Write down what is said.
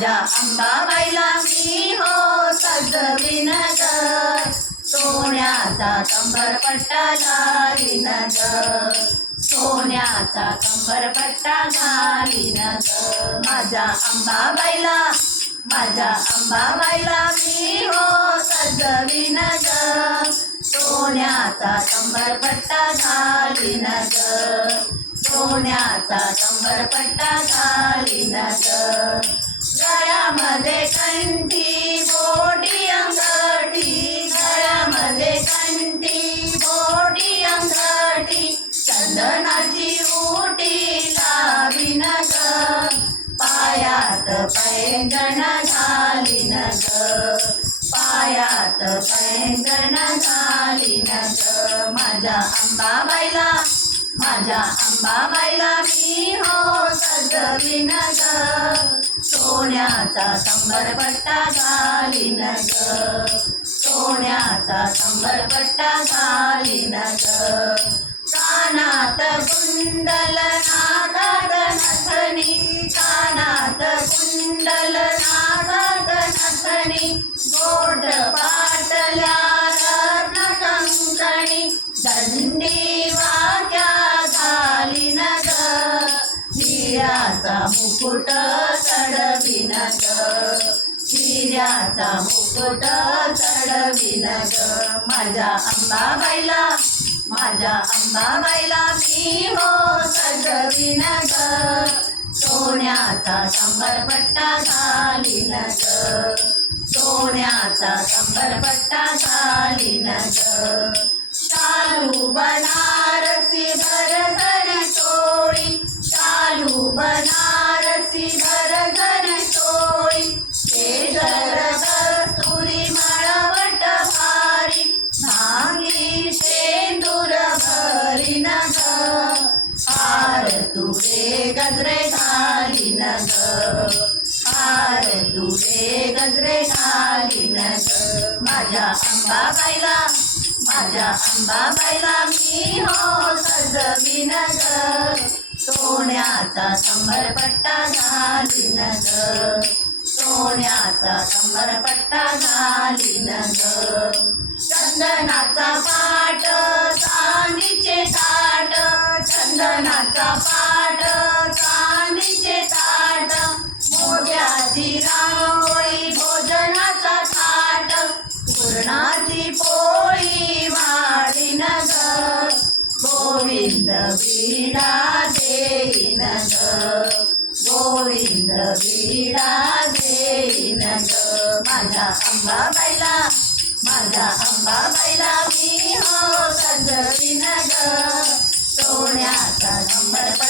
माझ्या अंबाबाईला मी हो सजवीन ग, सोन्याचा कंबरपट्टा घालीन ग, सोन्याचा कंबरपट्टा घालीन ग. माझ्या अंबाबाईला, माझ्या अंबाबाईला मी हो सजवीन ग, सोन्याचा कंबरपट्टा घालीन ग, सोन्याचा कंबरपट्टा घालीन ग. गळ्यामध्ये कंठी बोटी अंगठी, गळ्यामध्ये कंठी बोटी अंगठी, चंदनाची उटी लावीन ग, पायात पैंजण घालीन ग, पायात पैंजण घालीन ग. माझ्या अंबाबाईला, माझ्या अंबाबाईला मी हो सजवीन ग, सोन्याचा कंबरपट्टा घालीन ग, सोन्याचा कंबरपट्टा घालीन ग. कानात कुंडल नागात नथनी, कानात कुंडल नागात नथनी, गोड पाटल्या रत्न कंकणी, दंडी वाक्या घालीन ग, हिऱ्याचा मुकुट चढवीन ग, हिऱ्याचा मुकुट चढवीन ग. माझ्या अंबाबाईला, माझ्या अंबाबाईला मी हो सजवीन ग, सोन्याचा कंबरपट्टा घालीन ग, सोन्याचा कंबरपट्टा घालीन ग. शालू बनारसी भरभरी चोळी, शालू बनारसी भरभरी चोळी, केशर कस्तुरी मळवट भारी, भांगी शेंदूर भरीन ग, हार तुरे गजरे घालीन ग, हार तुरे गजरे घालीन ग. माझ्या अंबाबाईला, माझ्या अंबाबाईला मी हो सजवीन ग, सोन्याचा कंबरपट्टा घालीन ग, सोन्याचा कंबरपट्टा घालीन ग. चंदनाचा पाट चांदीचे ताट, चंदनाचा पाट चांदीचे ताट, मोत्याची रांगोळी भोजनाचा थाट, पुरणाची पोळी वाढीन ग, गोविंद वीणा देईन ग, गोविंद वीणा देईन ग. माझ्या अंबाबाईला, माझ्या अंबाबाईला मी हो सजवीन ग, सोन्याचा कंबरपट्टा